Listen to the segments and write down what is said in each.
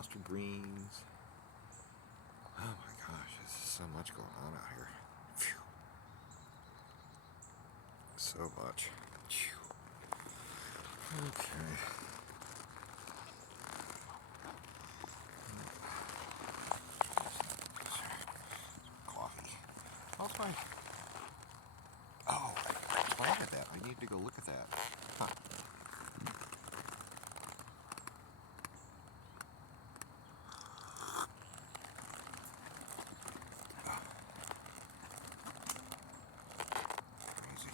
mustard greens. Oh my gosh, there's so much going on out here. Phew. So much. Phew. Okay. Coffee. How's my... Oh, I planted that. I need to go look at that. Huh. Crazy.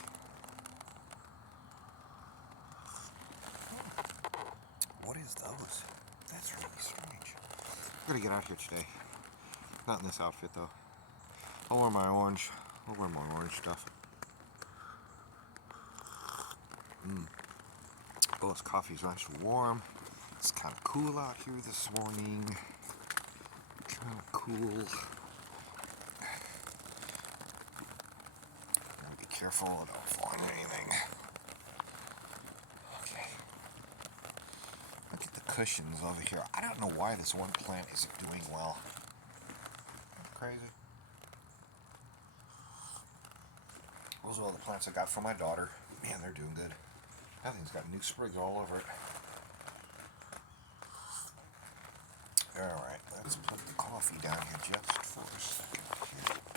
What is those? That's really strange. I'm gonna get out here today. Not in this outfit though. I'll wear my orange. I'll wear my orange stuff. Oh, this coffee's nice and warm. It's kind of cool out here this morning. Kind of cool. Gotta be careful I don't fall into anything. Okay. Look at the cushions over here. I don't know why this one plant isn't doing well. Crazy. Those are all the plants I got from my daughter. Man, they're doing good. That thing's got new sprigs all over it. Alright, let's put the coffee down here just for a second here.